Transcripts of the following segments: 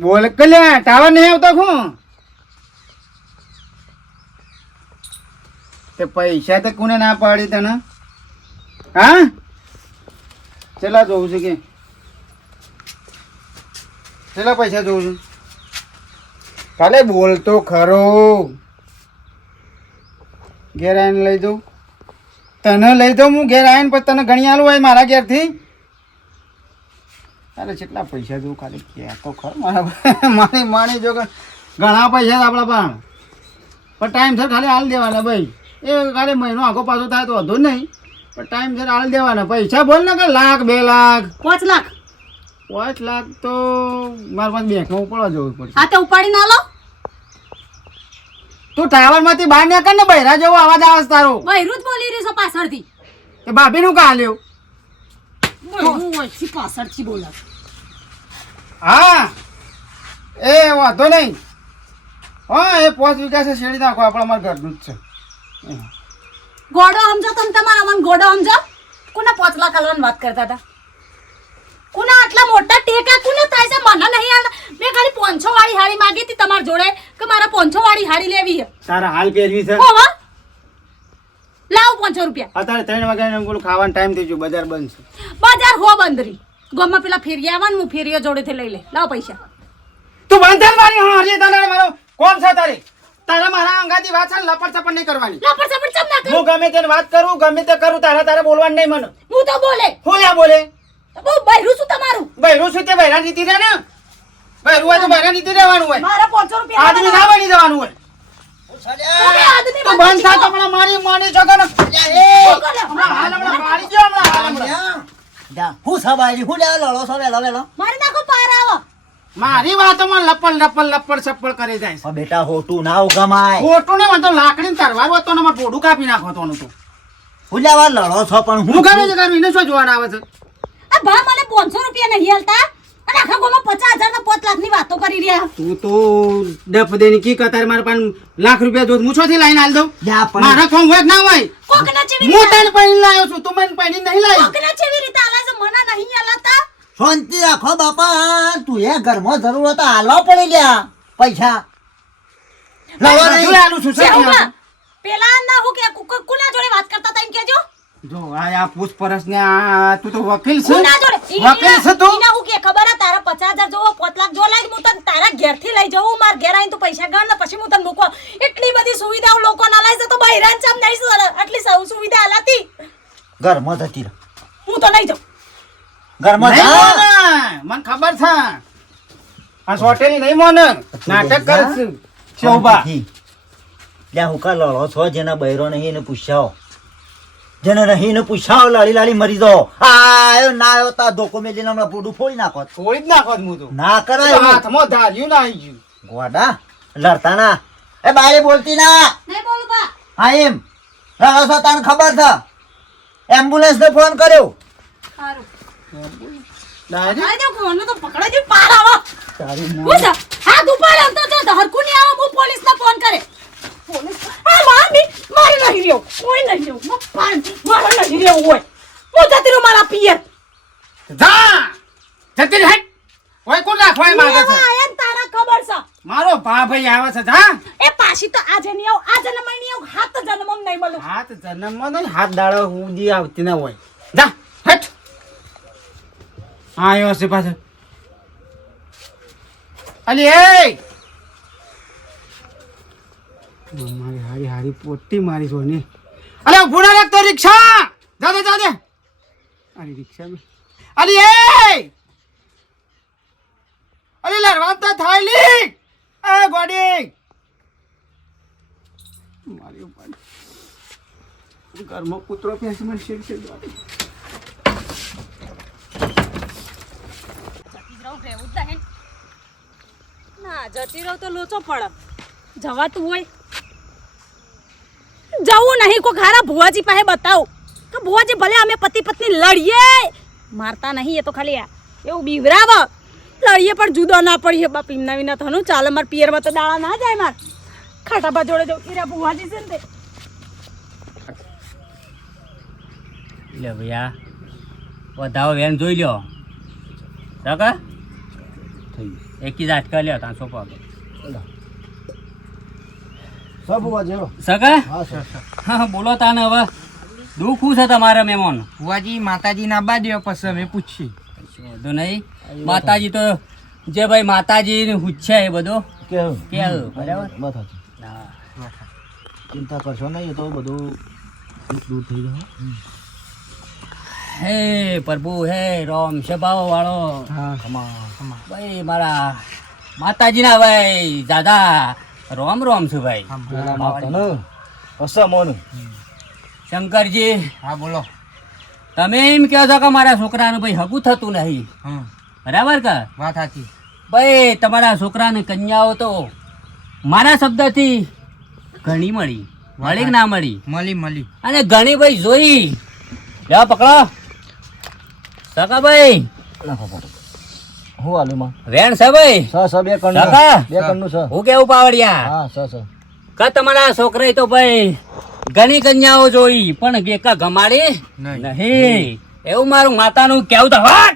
બોલ કલ્યા ટાવર નહીં આવતો હું તે પૈસા તો કોને ના પાડી તને હા ચેલા જોવું છે કે ચેલા પૈસા જોઉં છું કાલે બોલતો ખરો ઘેર આવીને લઈ દઉં તને લઈ દઉં હું ઘેર આવીને પછી તને ગણી આલું હોય મારા ઘેરથી અરે કેટલા પૈસા જોઉં ખાલી ક્યાં તો ખરો મારા માણી જો કે ઘણા પૈસા છે આપણા પણ ટાઈમ સર ખાલી હાલ દેવાના ભાઈ એ ખાલી મહિનો આખો પાછો થાય તો વધુ નહીં પણ ટાઈમ સર હાલ દેવાના પૈસા બોલ ને કે લાખ 2 લાખ 5 લાખ 5 લાખ તો મારા પાસે બેંકમાં ઉપાડવા જવું પડશે આ તો ઉપાડી ના લો તું ટાવર માંથી બહાર નીકળ ને બહેરા જેવો અવાજ આવે તારો બૈરું જ બોલી રહ્યો છો પાછળથી એ ભાભી નું કાં લ્યો બૈરું વચ્ચે પાછળથી બોલે હા એ વાંધો નહીં હા એ 5 વીઘા છે શેરડી નાખો આપણે અમારા ઘરનું જ છે ગોડો સમજો તમે તમારા મન ગોડો સમજો કોના 5 લાખ આલવાની વાત કરતા હતા કોના આટલા મોટા ટેકા કોને થાય છે મને નહીં આલ મેં ખાલી 500 વાળી હાડી માંગી હતી તમાર જોડે કે મારા 500 વાળી હાડી લેવી છે તારા હાલ પહેરવી છે ઓહો લાવ 500 રૂપિયા અત્યારે 3 વાગ્યાનું પેલું ખાવાનો ટાઈમ થઈ ગયો બજાર બંધ છે બજાર હો બંધરી ગોમાં પેલા ફેરિયા આવવાનું હું ફેરિયો જોડેથી લઈ લે લાવ પૈસા તું બંધન મારી હા હરી તને મારો કોણ છે તારી તારા મારા અંગાથી વાત છે લપડ ચપડ નહીં કરવાની લપડ ચપડ ચમ ના કર હું ગમે તેને વાત કરું ગમે તે કરું તારે બોલવાનું નહીં મને હું તો બોલે હું લ્યા બોલે બહુ બૈરું છું તમારું બહેરું છે તે બહેરા નીતિ રહે ને બહેરું હોય તો બહેરા નીતિ રહેવાનું હોય મારા 500 રૂપિયા આદમી ના બની જવાનું હોય તમે આદમી તું બંધ થા તો હમણાં મારી શકો ને હમણાં મારી ગયો હમણાં હું સવારી હું લે લડો છો વેલો વેલો મારી નાખો પાર આવો મારી વાતોમાં લપડ સપ્પડ કરી જાય છે બેટા હોટું ના ઉગમાય ખોટું ને મને તો લાકડી તરવાર હોત તો ને મારે બોડું કાપી નાખો તો તો હું લેવા લડો છો પણ હું ગમે તે કરું એને શું જોવાના આવે છે આ ભા મને 500 રૂપિયા નહીં હાલતા અને આખા ગોમાં 50,000 ને 5 લાખ ની વાતો કરી રહ્યા તું તો ડફ દેની કી કતાર મારે પણ લાખ રૂપિયા જો મૂછોથી લાઈન હાલ દઉં યા પણ મારા કોમ હોય કે ના હોય કોકના ચેવી હું તને પૈણી લાવ્યો છું તું મને પૈણી નહીં લાવી કોકના ચેવી રીતે આલા છે મને નહીં હાલતા શાંતિ રાખો બાપા તું એ ઘરમાં જરૂર હતો હાલવા પડી લ્યા પૈસા લડો નહીં આલું છું સેવકા પેલા ના હું કે કુના જોડે વાત કરતા તા એમ કેજો જો આ પૂછપરછ ને આ તું તો વકીલ છે કુના જોડે વકીલ છે તું ઈના હું કે ખબર હે તારા 50,000 જોવો 5 લાખ જો લાઈ હું તને તારા ઘેર થી લઈ જાઉં માર ઘેર આઈને તું પૈસા ગણ ને પછી હું તને મૂકો એટલી બધી સુવિધાઓ લોકો ના લાઈ છે તો બૈરાન ચમ નહીં આટલી સૌ સુવિધા આલાતી ઘરમાં જતી રહો હું તો નહીં જાઉં ઘરમાં નહીં જા મોને, મને ખબર છે આ સોટેલી નહીં મોને નાટક કરશું શોભા લ્યા હું કા લડો છો જેના બૈરો નહીં એને પૂછાવો જેને નહીં ને પૂછાવો લાડી લાડી મરી જાઓ આયો ના આવ્યો તા ધોકો મેલીને હમણાં પૂડું ફોડી નાખો છોડી જ નાખો હું તો ના કરાય એવું. હાથમાં ધાર્યું ના આવી ગયું ગોડા લડતા ના એ બારે બોલતી ના નહીં બોલું બા હા એમ લડો છો તને ખબર છે એમ્બ્યુલન્સ ને ફોન કર્યો સારું દાદી આ જો કોનો તો પકડાઈ દે પાર આવો તારી હું જા હાથ ઉપાડ આમ તો જો હરકુ ની આવો હું પોલીસ ને ફોન કરે પોલીસ આ મારી નહીં રહ્યો કોઈ નહીં રહ્યો મારા નહીં રહ્યો હોય હું જતી રહું મારા પિયર જા જતી રહે ઓય કોણ રાખવાય માંગે છે આયા ને તારા ખબર છે મારો ભા ભાઈ આવે છે જા એ પાછી તો આજે નહીં આવ આ જન્મ નહીં આવ હાથ જન્મ નહીં મળું હાથ જન્મમાં નહીં હાથ દાડો ઉડી આવતી ના હોય જા હટ આયો છે પાછો અલી એ મારી હારી હારી પોટી મારી સોની અલે ભૂડા રાખ તો રિક્ષા જા દે અરે રિક્ષા મે અલી એ અલે લડવાતા થાય લી એ ગોડી મારી ઉપર ઘરમાં કૂતરો પેસી મને શેર ગોડી ના જતી રહો તો લોચો પડે જવાતું હોય જવું નહીં કોઈ ખારા ભુવાજી પાસે બતાવું કે ભુવાજી ભલે અમે પતિ પત્ની લડીએ મારતા નહીં એ તો ખાલી એવું બીવરાવ લડીએ પણ જુદો ના પડીએ બાપ ઇમના વિના થનું ચાલે માર પિયરમાં તો દાડા ના જાય માર ખાટાબા જોડે જવું ઈરા ભુવાજી છે ને તે લે ભૈયા વધાવો વેન જોઈ લ્યો કાકા થઈ એકી ઝાટકા લ્યો તાંસો પાકો સબ ભુવા જેવો સગા હા સર હા બોલો તાને હવે દુઃખ છે તમારા મહેમાન બુવાજી માતાજી ના બાદ પછી અમે પૂછી વાંધો નહીં માતાજી તો જે ભાઈ માતાજી હુચ્છે એ બધું કેવું કેવું બરાબર વાત સાચી. હા. ચિંતા કરશો નહીં એ તો બધું દૂર થઈ જાય હે પ્રભુ હે રામ સભાઓ વાળો ભાઈ મારા માતાજીના ભાઈ દાદા રોમ રોમ છું ભાઈ પેલા માતાને હસમોનું શંકરજી હા બોલો તમે એમ કહો છો કે મારા છોકરાનું ભાઈ હગું થતું નહીં હમ બરાબર કે વાત સાચી ભાઈ તમારા છોકરાને કન્યાઓ તો મારા શબ્દથી ઘણી મળી મળી કે ના મળી મળી અને ઘણી ભાઈ જોઈ લ્યો પકડો સકાભાઈ હું આલું માં વેણ છે ભાઈ બે કણનું કાકા? બે કણનું છે હું કેવું પાવડિયા હા સ કે તમારા છોકરાએ તો ભાઈ ઘણી કન્યાઓ જોઈ પણ એકા ગમાડી નહીં. નહીં એવું મારું માતાનું કેવું તો વાત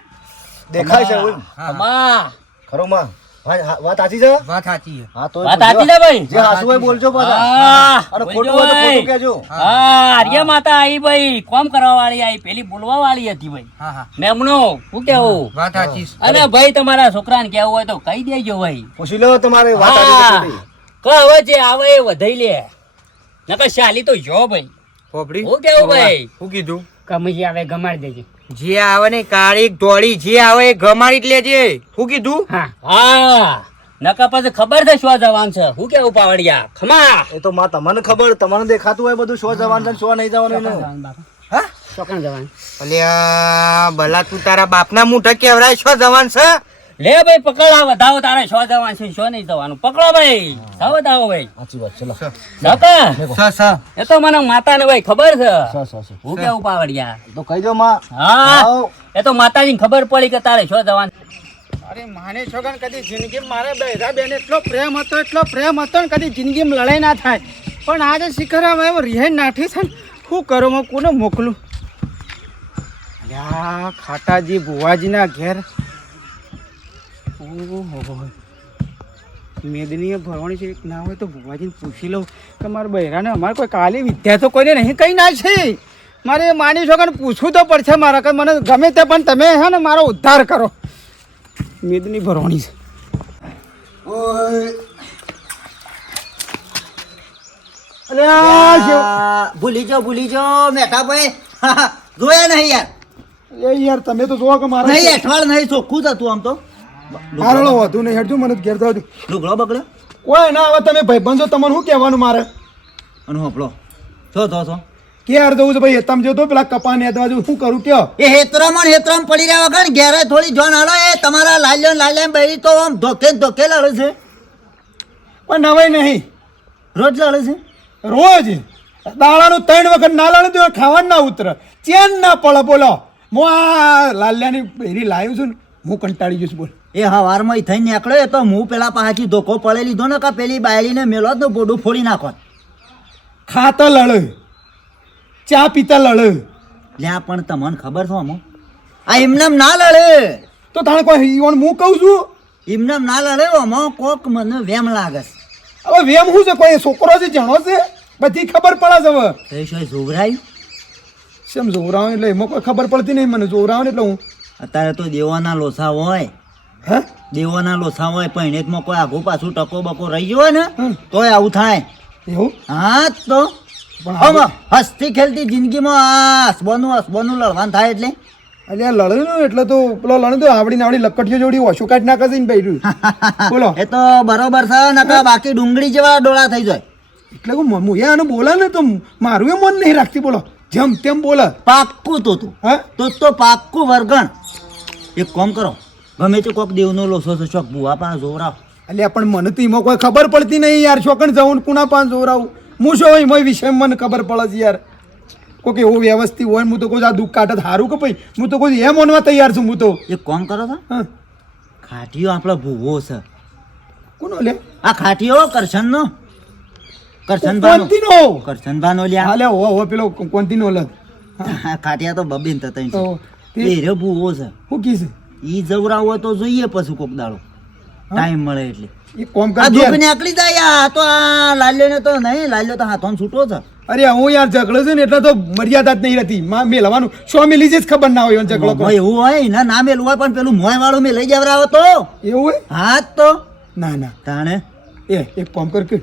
દેખાય છે એવું અમા ખરો માં વાત સાચી છે વાત સાચી છે હા તો વાત સાચી છે ભાઈ જે હાસુ હોય બોલજો પાછા હા, અને બોલજો ખોટું હોય તો ભાઈ. ખોટું કહેજો હા આર્ય માતા આવી ભાઈ કોમ કરવા વાળી આવી પેલી બોલવા વાળી હતી ભાઈ હા હા મેમનો શું કેવું વાત સાચી છે. અને ભાઈ તમારા છોકરાને કેવું હોય તો કહી દેજો ભાઈ પૂછી લો તમારે વાત સાચી છે ખોટી. કે હવે જે આવે એ વધાઈ લે નકર શાલી તો જો ભાઈ પોપડી હું કેવું ભાઈ શું કીધું કમી આવે ગમાડી દેજે જે આવે ને કાળી ધોળી જે આવે એ ગમાડી જ લેજે શું કીધું હા નકર પછી ખબર છે શું જવાન છે હું કેવું પાવડિયા ખમા એ તો માં તમને ખબર તમને દેખાતું હોય બધું શો જવાનું છે ને શો નહીં જવાનું એનું. હા ચોકણ જવાન અલ્યા ભલા તું તારા બાપના મુઠે કેવરાય છો જવાન છે લે ભાઈ પકડ આ વધાવો તારે શું જવાન છે શું નહીં જવાનું પકડો ભાઈ સાવ વધાવો ભાઈ સાચી વાત ચલો નકર એ તો મને માતાને ભાઈ ખબર છે સ હું કેવું પાવડિયા તો કહી દો માં હા આવો. એ તો માતાજીને ખબર પડી કે તારે શું જવાન અરે માને છોકરાને કદી જિંદગીમાં મારે બહેરા બેન એટલો પ્રેમ હતો ને કદી જિંદગીમાં લડાઈ ના થાય પણ આજે શિખરામાં એવો રિહાઈ નાઠી છે ને શું કરું હું કોને મોકલું અલ્યા ખાટાજી ભુવાજીના ઘેર ઓહો મેદનીએ ભરવાની છે ના હોય તો ભુવાજીને પૂછી લઉં કે મારા બહેરાને અમારે કોઈ કાલી વિદ્યા તો કોઈને નહીં કહી ના છે મારે માની છોકરાને પૂછવું તો પડશે મારા કે મને ગમે તે પણ તમે હે ને મારો ઉદ્ધાર કરો મેદની ભરવાની છે ભૂલી જાઓ મેઠા ભાઈ જોયા નહીં યાર એ યાર તમે તો જોવો કે મારા નહીં અઠવાડ નહીં ચોખ્ખું જ હતું આમ તો હારળો વધુ નહીં હેડજો મને ઘેર થયો લુગડો બગડ્યો કોઈ ના હવે તમે ભાઈ છો તમારે શું કહેવાનું મારે અને હોપડો છો ક્યારે જવું છે ભાઈ તમે જો તો પેલા કપા ને બાજુ શું કરું કયો એ હેતરામ પડી રહ્યા વગર ઘેરે થોડી જોન હાલો એ તમારા લાલ્યો બેરી તો આમ ધોકે લડે છે પણ નવાઈ નહીં રોજ લડે છે રોજ દાડાનું 3 વખત ના લાડે તો ખાવાનું ના ઉતરે ચેન ના પડે બોલો હું આ લાલ્યાની બેરી લાવ્યું છું ને હું કંટાળી ગયો છું બોલ એ હવારમાં થઈ નીકળ્યો એ તો હું પેલા પાછી ધોકો પડે લીધો ને કે પેલી બાયલીને મેલો તો બોડું ફોડી નાખો ખાતા લડે ચા પીતા લડે લ્યા પણ તમને ખબર છે અમો આ એમનેમ ના લડે તો તાણે કોઈ ઈવન હું કહું છું એમનેમ ના લડે અમો કોક મને વેમ લાગે હવે વેમ શું છે કોઈ છોકરો છે જણો છે બધી ખબર પડે છે હવે છે તો શું જોવરાયું શેમ જોરાવ એટલે એમાં કોઈ ખબર પડતી નહીં મને જોરાવ એટલે હું અત્યારે તો દેવાના લોસા હોય હે દેવાના લોસા હોય પૈણેતમાં કોઈ આગું પાછું ટકો બકો રહી ગયો ને હમ. તોય આવું થાય એવું હા તો પણ આમાં હસતી ખેલતી જિંદગીમાં આ હસબોનું લડવાનું થાય એટલે અલ્યા લડે ને એટલે તો પેલો લડે તો આવડી નાવડી લપટીઓ જોડી ઓછું કાઢ નાખે છે ને બેઠું બોલો એ તો બરોબર છે નકા બાકી ડુંગળી જેવા ડોળા થઈ જાય એટલે હું આને બોલા ને તો મારું એ મન નહીં રાખતી બોલો જેમ તેમ બોલે પાક્કું તો તું હા તો પાક્કું વર્ગણ એક કામ કરો ગમે તે કોક દેવનો લોસો છે ચોક ભૂવા પાસે જોવરાવ અલ્યા પણ મને તો એમાં કોઈ ખબર પડતી નહીં યાર છોકણ જવું કુણા પાંચ જોરાવું હું શું હોય વિષય મને ખબર પડે છે યાર કોઈક એવું વ્યવસ્થિત હોય હું તો કોઈ આ દુઃખ કાઢે સારું કે ભાઈ હું તો કોઈ એમ માનવા તૈયાર છું હું તો એક કામ કરો છો હા ખાટીયો આપણો ભૂવો છે કોનો લે આ ખાટીયો કરશનનો કરશનભાનો કોંતીનો કરશનભાનો લ્યા હાલે હો પેલો કોંતીનો લે ખાટિયા તો બબીન થતા તો એ રે ભૂવો છે શું કીધું ઈ જવરાવો તો જોઈએ પછી કોક દાડો ટાઈમ મળે એટલે એક કોમ આ કર દુઃખ ઘેર. નીકળી જાય આ તો આ લાલ્યો ને તો નહીં, લાલ્યો તો હાથોમાં છૂટો છે. અરે હું યાર ઝઘડો છે ને એટલે તો મર્યાદા જ નહીં રહેતી મેલવાનું શો મિલી જ ખબર ના હોય એનો ઝઘડો મોય એવું હોય એના ના મેલું હોય પણ પેલું મોય વાળું મેં લઈ જવરાવો તો એવું હોય હા જ તો ના ના તાણે એક કોમ કર કે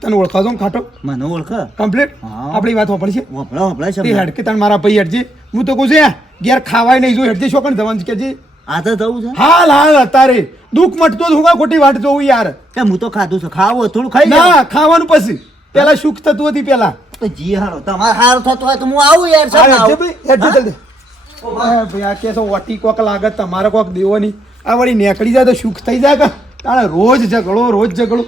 તને ઓળખા દો ખાટો મને ઓળખ કમ્પ્લીટ હા. આપણી વાત વાપરશે વપડા તે છે હેડ કે તને મારા પૈ હેડજે હું તો કહું છું ઘેર ખાવાય નહીં જો હેડજે શું કણ જવાનું છે કે આ તો જવું છે હાલ હાલ અત્યારે દુઃખ મટતો જ હું કાં ખોટી વાટ જોઉં યાર કે હું તો ખાધું છે ખાવું હોય થોડું ખાઈ લે ના ખાવાનું પછી પેલા સુખ થતું હતી પેલા તો જી હારો તમારે હારું થતું હોય તો હું આવું યાર હા, સાહેબ, હેડજે આવું. ભાઈ, હેડજે જલ્દી. હા, ભાઈ આ કે વટી કોક લાગત તમારે કોક દેવાની આ વળી નીકળી જાય તો સુખ થઈ જાય કે તાણે રોજ ઝઘડો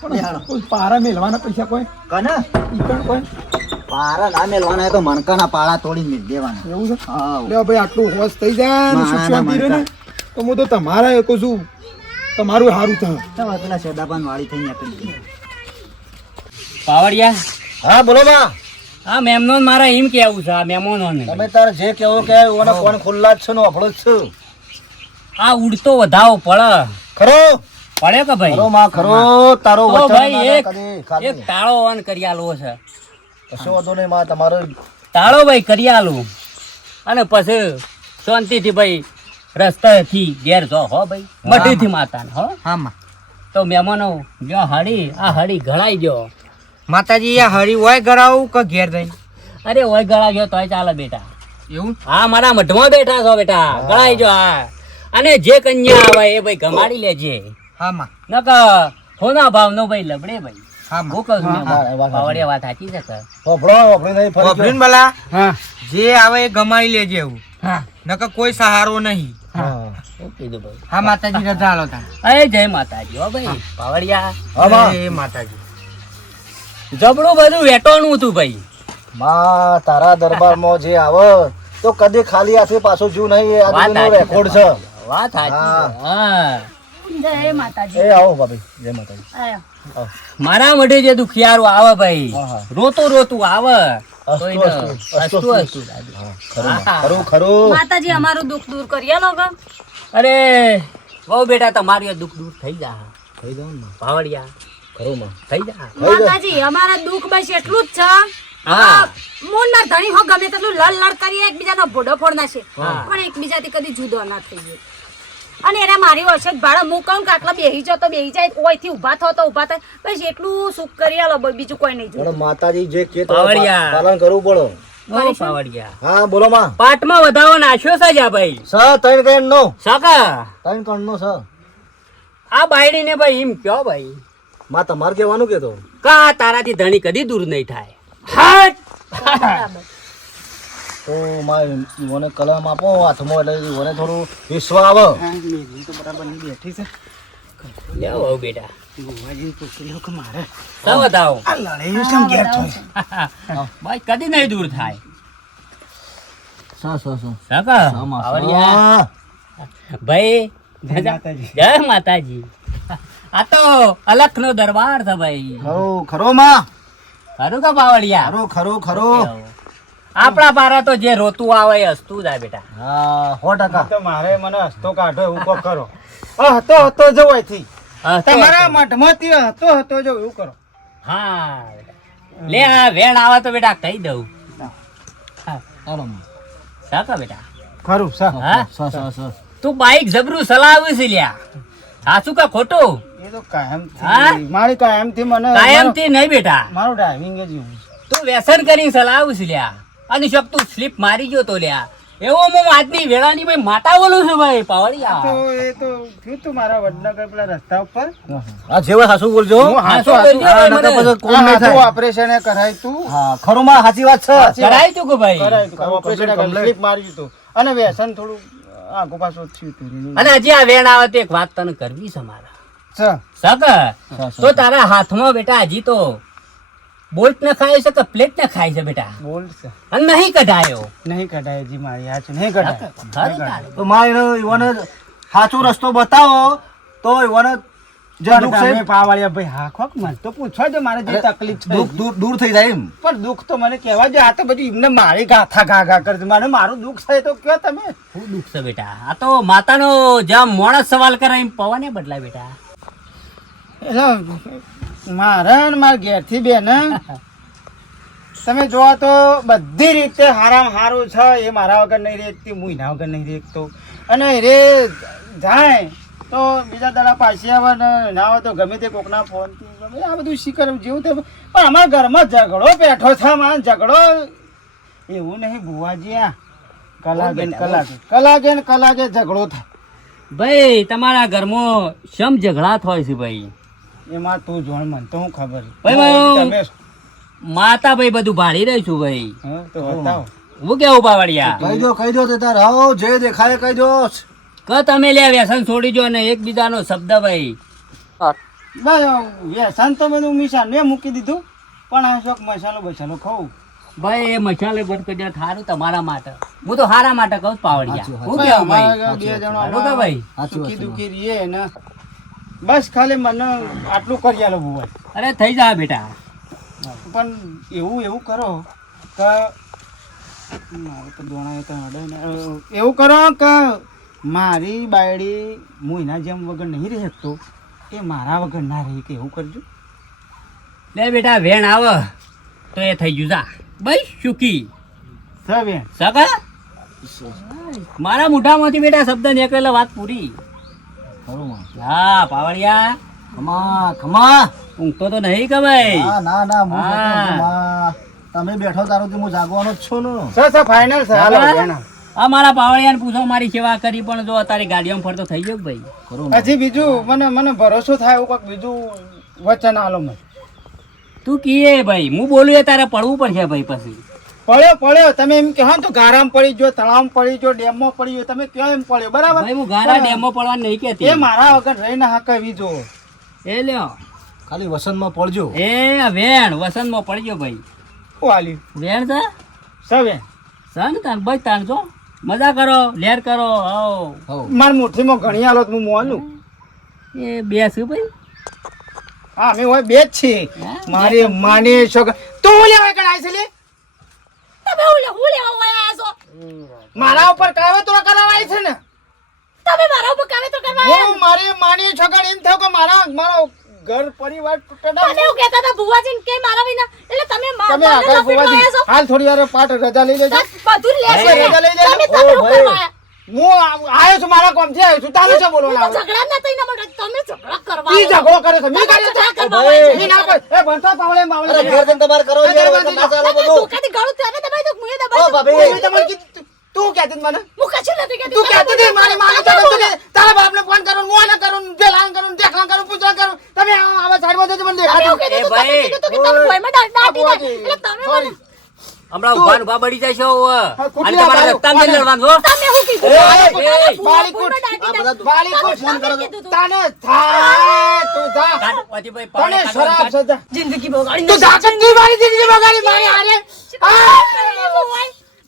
પણ કોઈ પારા મેલવાના પૈસા કોઈ કને ઈકણ કોઈ પારા ના મેલવાના હોય તો મણકાના પાળા તોડી મેલ દેવાના એવું છે હા લે ભાઈ આટલું હોશ થઈ જાય ને સુખ માણા શાંતિ રહે ને તો હું તો તમારા કહું છું તમારું સારું થાય ચાલો પેલા સેદાપાન વાળી થઈ નીકળી ગઈ. પાવડિયા હા બોલો બા આ મેમનો મારા એમ કેવું છે આ મેમોનો ને તમે તાર જે કેવો કે ઓને કોણ ખુલ્લા જ છે નો આપણો જ છે આ ઉડતો વધાવો પડે ખરો પડે કે ભાઈ ખરો માં ખરો તારો તો વચન ભાઈ ના એક કદી ખાલી. એક તાળો ઓન કરી આલવો છે કશો વાંધો નહીં માં તમારો તાળો ભાઈ કરી આલું અને પછી શાંતિથી ભાઈ રસ્તેથી ઘેર જો હો ભાઈ મઢીથી માતાને હો હા માં તો મહેમાનો જો હળી આ હળી ઘડાઈ ગયો માતાજી આ હરી હોય ગરાવું કે ઘેર જઈ અરે ઓય ગળા ગયો તોય ચાલે બેટા એવું હા મારા મઢમાં બેઠા છો બેટા ગળાઈ જો હા અને જે કન્યા આવે એ ભાઈ ગમાડી લેજે હા માં નકર હોના ભાવનો ભાઈ લબડે ભાઈ હા માં હું કહું છું હા, વાત પાવડિયા વાત સાચી છે સર વફડો નહીં ફરી વફરીને ભલા હા જે આવે એ ગમાઈ લેજે એવું હા નકર કોઈ સહારો નહીં હા શું કીધું ભાઈ હા માતાજી રજા આલો તા અરે જય માતાજી હો ભાઈ પાવડિયા હા માં એ માતાજી જબડું બધું વેટોણું હતું ભાઈ માં તારા દરબારમાં જે આવે તો કદી ખાલી હાથે પાછો જીવ નહીં એ વાત આજુબાજુનો સાચી રેકોર્ડ છે. છે વાત સાચી હા. છે. હા જય માતાજી એ આવો ભાભી જય માતાજી આયા. મારા મઢે જે દુખિયારું આવે ભાઈ હા, હા. રોતું આવે અસ્તુ, કોઈને અસ્તુ, હસતું અસ્તુ. હસતું લાગે. ખરું માં, હા. ખરું ખરું માતાજી અમારું દુઃખ દૂર કરીએ લોકો અરે બહુ બેટા તમારું એ દુઃખ દૂર થઈ જા થઈ જાવ ને પાવડિયા ખરું માં થઈ જા માતાજી અમારા દુઃખ બસ એટલું જ છે હા મૂળ ના ધણી હો ગમે તેટલું લડ કરીએ એકબીજાનો ભોડો ફોડ નાખે હા. પણ એકબીજાથી કદી જુદો ના થઈએ અને એને મારી અશોક ભાડા હું કહું કે આટલા બેહી જાઓ તો બેહી જાય ઓયથી ઊભા થો તો ઊભા થાય બસ એટલું સુખ કરી આલો બીજું કોઈ નહીં જોયું પણ માતાજી જે કે તો પાવડિયા. પાલન કરવું પડે ઓ પાવડિયા હા બોલો માં પાટમાં વધાવો નાખ્યો છે જા ભાઈ સ ત્રણ કણ નો સકા ત્રણ કણ નો સ આ બાયડીને ભાઈ એમ કયો ભાઈ માં તમારે કહેવાનું કે તો કા તારાથી ધણી કદી દૂર નહીં થાય હાટ તો માં ઈવોને કલમ આપો હાથમાં એટલે ઈવોને થોડું વિશ્વ આવે તો બરાબર ની બેઠી છે લેવો આવ બેટા ભુવાજી પૂછી લો કે મારે સૌ વધાવો આ લડાઈ કેમ ઘેર થાય ભાઈ કદી નહીં દૂર થાય સ સકા પાવડિયા ભાઈ જય માતાજી આ તો અલખનો દરબાર છે ભાઈ ખરો ખરો માં ખરું કા પાવડિયા ખરો ખરો ખરો આપણા પારા તો જે રોતું આવે એ હસતું જાય બેટા હા 100% તો મારે મને હસતો કાઢો એવું કોક કરો હતો હતો જો અહીંથી તમારા મઠમાંથી હતો જો એવું કરો હા બેટા. લે આ વેણ આવે તો બેટા કહી દઉં ચાલો માં સાકા બેટા ખરું સર હા સ તું બાઈક જબરું ચલાવું છે લ્યા સાચું કા ખોટું એ તો કાયમથી હા? મારી કાયમથી મને કાયમથી નહીં બેટા મારું ડ્રાઇવિંગ જ એવું છે. તું વ્યસન કરીને ચલાવું છે લ્યા અને શક તું સ્લીપ મારી ગયો તો લ્યા એવો હું આજની વેળાની ભાઈ માતા બોલું છું ભાઈ પાવડિયા તો એ તો થયું તું મારા વડનગર પેલા રસ્તા ઉપર હા જેવા હાસુ બોલજો હું હાચો હાચું બોલજો હા, મને. નકર પછી કોમ નહીં હાચું થાય. ઓપરેશન એ કરાય તું હા ખરું માં સાચી વાત છે કરાય તું કે ભાઈ કરાય તું ઓપરેશન complete, complete. સ્લીપ મારી હતું અને વ્યસન થોડું આગુ પાછું થયું હતું અને હજી આ વેણ આવે તો એક વાત તને કરવી છે મારા સ સક તો તારા હાથમાં બેટા હજી તો બોલ્ટ ને ખાય છે કે પ્લેટ ને ખાય છે બેટા બોલ છે અને નહીં કઢાયો નહીં કઢાય જી મારી આ છે નહીં કઢાય ખરું તારું. તો માં ઈવોને સાચો રસ્તો બતાવો તો ઈવોને જે દુઃખ છે તમે પાવાળિયા ભાઈ હા ખોક મને તો પૂછો જો મારે જે તકલીફ છે દુઃખ દૂર થઈ જાય એમ. પણ દુઃખ તો મને કહેવા જો આ તો બધું એમને મારી ગાથા ગા કરે મને મારું દુઃખ છે તો કયો તમે શું દુઃખ છે બેટા? આ તો માતાનો જેમ માણસ સવાલ કરે એમ પવને બદલાય બેટા. એટલે મારા ને મારા ઘેરથી બેન તમે જોવા તો બધી રીતે હારામાં હારું છે એ મારા વગર નહીં રેખતી હું એના વગર નહીં રેખતો અને રે જાય તો બીજા દાડા પાછી આવે ને ના આવે તો ગમે તે કોકના ફોનથી આ બધું શીખર જેવું તે પણ અમારા ઘરમાં ઝઘડો બેઠો છે મારે ઝઘડો એવું નહીં ભુવાજી આ કલાકે ઝઘડો થાય ભાઈ તમારા ઘરમાં શમ ઝઘડા થાય છે ભાઈ. એમાં તું જોણ મને તો હું ખબર ભાઈ, ભાઈ, તમે માતા ભાઈ બધું ભાળી રહી છું ભાઈ. હા, તો બતાવો હું કેવું પાવડિયા? કહી દો તે તાર આવો જે દેખાય કહી દો. કે તમે લે વ્યસન છોડી દો ને એકબીજાનો શબ્દ ભાઈ. વ્યસન તો બધું મિશાન મેં મૂકી દીધું પણ આ શોખ મસાલો બસાલો ખાવું ભાઈ એ મસાલે બંધ કરી દો સારું તમારા માટે. હું તો હારા માટે કહું પાવડિયા. હું કેવું ભાઈ? બે જણો સારું કે ભાઈ? સુખી દુખી રહીએ ને બસ ખાલી મને આટલું કરી આલો ભુવા અરે થઈ જા બેટા. પણ એવું કરો કે મારે તો દોણા તો અડે ને એવું કરો કે મારી બાયડી હું એના જેમ વગર નહીં રહી શકતો એ મારા વગર ના રહી કે એવું કરજો લે બેટા વેણ આવ તો એ થઈ ગયું જા ભાઈ સુખી સવે સગા મારા મોઢામાંથી બેટા શબ્દ નીકળેલા વાત પૂરી. હા પાવડિયા ખમા ઊંઘતો તો નહીં કે ભાઈ? ના હું હા. ખમા. તમે બેઠો તારો હું જાગવાનો જ છું ને. સર ફાઇનલ છે હાલો બેન. આ મારા પાવડિયાને પૂછો મારી સેવા કરી પણ જો તારી ગાડીઓમાં ફરતો થઈ ગયો કે ભાઈ. ખરું ને? હજી બીજું મને ભરોસો થાય એવું કંઈક બીજું વચન આલો મને તું કીએ ભાઈ હું બોલું એ તારે પડવું પડશે ભાઈ પછી. પડ્યો તમે એમ કહો તો ગારામાં પડી ગયો તળાવમાં પડી ગયો ડેમમાં પડી ગયો તમે કયો એમ પડ્યો બરાબર ભાઈ હું ગારા ડેમો પડવાનું નહીં એ કેતી. મારા વગર રહીને હા કહેવી જો એ લ્યો ખાલી વસંતમાં પડજો. એ વેણ વસંતમાં પડ્યો ભાઈ. હું આલ્યું વેણ છે સવે સન તાન ભાઈ તાન જો મજા કરો લેર કરો આવો. હઉ. મારી મુઠ્ઠીમાં ઘણી હાલત હું મોનું એ બેસ ભાઈ. હા અમે હોય બે જ છીએ હા? મારી માની છોકરા તું લેવા કણાય છે લે તમે હું લેવા આયા છો? મારા ઉપર કાવતરો કરાવાય છે ને તમે મારા ઉપર કાવતરો કરવા આયા? હું મારી માની છોકરા એમ થયો કે મારો ઘર પરિવાર તૂટેડા તમે એવું કહેતા હતા ભુવાજીને કે મારા વિના એટલે તમે તમે આગળ ભુવાજી હાલ થોડી વાર પાટ રજા લઈ લેજો બધું લેશો હવે રજા લઈ લેજો. તમે શું કરવા આયા? હું આવ્યો છું મારા કોમથી આવ્યો છું તારે શું બોલવાનું તો આવે? ઝઘડા ના થઈને મળે તમે ઝઘડા કરવા ઈ ઝઘડો કરે છે મી કર્યો ઝઘડા છે કરવા આયા છો. મી ના કર એ ભણતા પાવળે અરે માવળે ઘેર જઈને તમારે કરો યાર, અરે તમે સારો તમે બધું. ધોકાથી ગાળું તમે દબાઈ દો મુએ ઓ દબાઈ દો ભાભી. તું તમારે કીધું તું કહેતી હતી મને હું કશું નથી કહેતી. તું કહેતી હતી મારી માને ચાલો તું કે તારા બાપને ફોન કરું મોને કરું પેલાન કરું ઢેકલાન કરું પૂછવા કરું તમે આવા સાઈડમાં જજો મને તમે એવું દેખાતું કીધું એ તું, તમે ભાઈ. કીધું કે તમે ભોયમાં દાટી દે. ભુવાજી. એટલે તમે Sorry. મને- હમણાં ઉભા ને ઉભા બળી જાય છો ખુશી અને તમારા આભાર. રસ્તામાં નહીં લડવાનું હો. તમે શું કીધું? એ, તમે ભૂવા- બાલીકુટ. ભૂવા દાટી આ દે. બધા બાલીકુટ તમે ફોન કરો કીધું તું. તને થાય તું જા કાઢ, પછી ભાઈ તને પાવડે શરાબ કાઢવાનું સજા જિંદગી બગાડી તું ઝાકંડી મારી જિંદગી બગાડી મારી હારે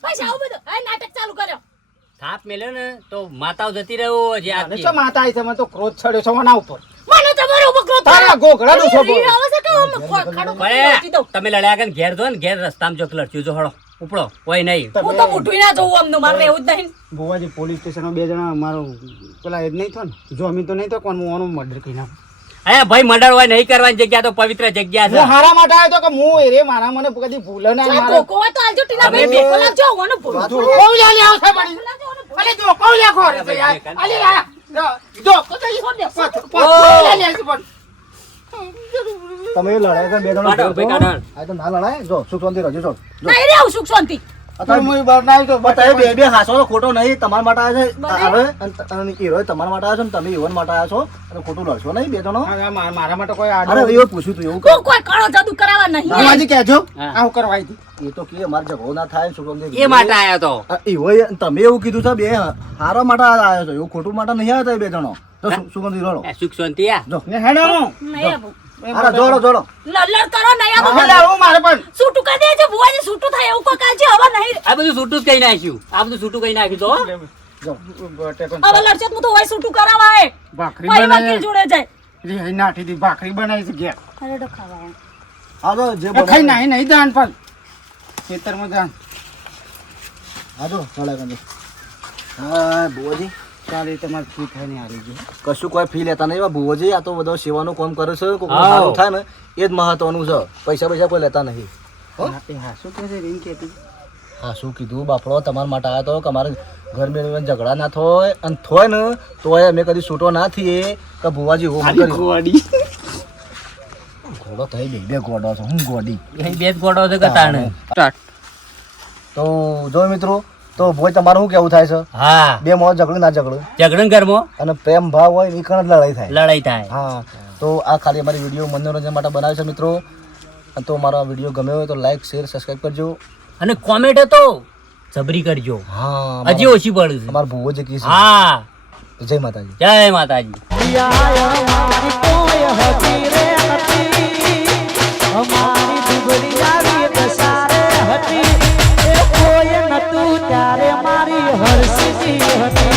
બસ આવું બધું હવે નાટક ચાલુ કર્યો. થાપ મેલ્યો ને તો માતાઓ જતી રહ્યો જે અને આથી. શું માતા આવી છે મને તો ક્રોધ ચડ્યો છે મને ઉપર મને તમારો ઉપર ક્રોધ તારા થયો. ગોખડાનું છો બોલ. રીડ આવે છે કે હું ખાડો ભલે, નાખી દઉં. તમે લડ્યા કે ઘેર જો ને ઘેર રસ્તામાં જોક લડશું જો હળો ઉપડો કોઈ નહીં. હું તો મૂઠું ના જોઉં અમને મારે એવું જ નહીં. ભુવાજી પોલીસ સ્ટેશનમાં બે જણા મારો પેલા એ જ નહીં થયો ને જો અમી તો નહીં તો કોણ હું આનું મર્ડર કરી નાખું હે ભાઈ મર્ડર હોય નહીં કરવાની જગ્યા તો પવિત્ર જગ્યા છે. હું હારા માટે આવ્યો તો કે હું એ રે મારા મને કદી ભૂલે ના ચાલ મારે ધોકો હોય તો આલજો ટીના તમે ભાઈ બે- ધોકો લાગજો ઓનો ભૂલ. જો કોવલિયા લે આવશે પડી અલે જો કોવલિયા ખોરે છે યાર અલે યાર જો છોડ દે. કોવલિયા લે આવશે પણ તમે લડાય છે બે જણા કાઢો, ભાઈ, કાઢો. આ તો ના લડાય જો સુખ શાંતિ રહેજો જો નહીં રે આવું સુખ શાંતિ. અત્યારે હું બહાર ના આવ્યો તો બતાવે બે બે હાસો તો ખોટો નહીં તમારા માટે આવ્યા છે બને. હવે અને હીરો તમારા માટે આવ્યો છે ને તમે યુવન માટે આવ્યા છો અને ખોટું લડશો નહીં બે જણો હા, મારા માટે કોઈ અરે આડો એવું પૂછ્યું તું એવું તું કોઈ કાળો જાદુ કરાવવા નહીં. ભુવાજી કહેજો હા. આવું કરવાય હતી એ તો કે અમારે ઝઘડો ના થાય સુખ શાંતિ એ માટે આયા તો એવો તમે એવું કીધું છે બે હારા માટે આવ્યો છો એવું ખોટું માટે નહીં આવ્યા બે જણો તો સુગંધી રડો એ સુખ શાંતિ આ જો ને હેડો નહીં આવું. હારા જોડો જોડો લડ કરો નહીં આવું. હા, લાવું મારે પણ છૂટું કરી દેજે ભુવાજી છૂટું થાય એવું કોઈ કાલજી હવે નહીં. આ બધું છૂટું જ કઈ નાખ્યું આ બધું છૂટું કઈ નાખ્યું તો હો. જો ટેકન હવે લડશે તો હું તો હોય છૂટું કરાવાય. ભાખરી ભાઈ બનાવે વકીલ જોડે જાય. રે નાઠીથી ભાખરી બનાવી છે ઘેર અરે તો ખાવા હા તો જે એ ખાઈ નાહી નહીં દાન પણ ખેતરમાં દાન હા તો ચાલે કંઈ હા ભુવાજી ચાલે તમારે ફી થાય ને હારી ગયું કશું કોઈ ફી લેતા નહીં ભુવાજી આ તો બધો સેવાનું કામ કરે છે કોઈ હાવ. સારું થાય ને એ જ મહત્વનું છે પૈસા કોઈ લેતા નહીં એ હા શું કહે છે રીન કહેતી હા શું કીધું બાપડો તમારા માટે આવ્યો તો કે અમારે ઘર મેં ઝઘડા ના થાય અને થોય ને તોય અમે કદી છૂટો ના થઈએ કે ભુવાજી હું કરી ગોડી ઘોડો થઈ બે ઘોડો છે હું ગોડી એ બે જ ગોડો છે કે તાણે તો જો મિત્રો તો ભુવાજી તમારું શું કેવું થાય છે હા બે મોં ઝઘડું ના ઝઘડું ઝઘડન ઘરમાં અને પ્રેમ ભાવ હોય ને એ કણ જ લડાઈ થાય લડાઈ થાય હા તો આ ખાલી અમારી વિડીયો મનોરંજન માટે બનાવે છે મિત્રો અને તો મારો વિડીયો ગમ્યો હોય તો લાઈક શેર સબસ્ક્રાઈબ કરજો અને કોમેન્ટ તો જબરી કરજો હા હજી ઓછી પડે છે અમારા ભુવો જે કી છે હા જય માતાજી જય માતાજી ત્યારે મારી હરસી હતી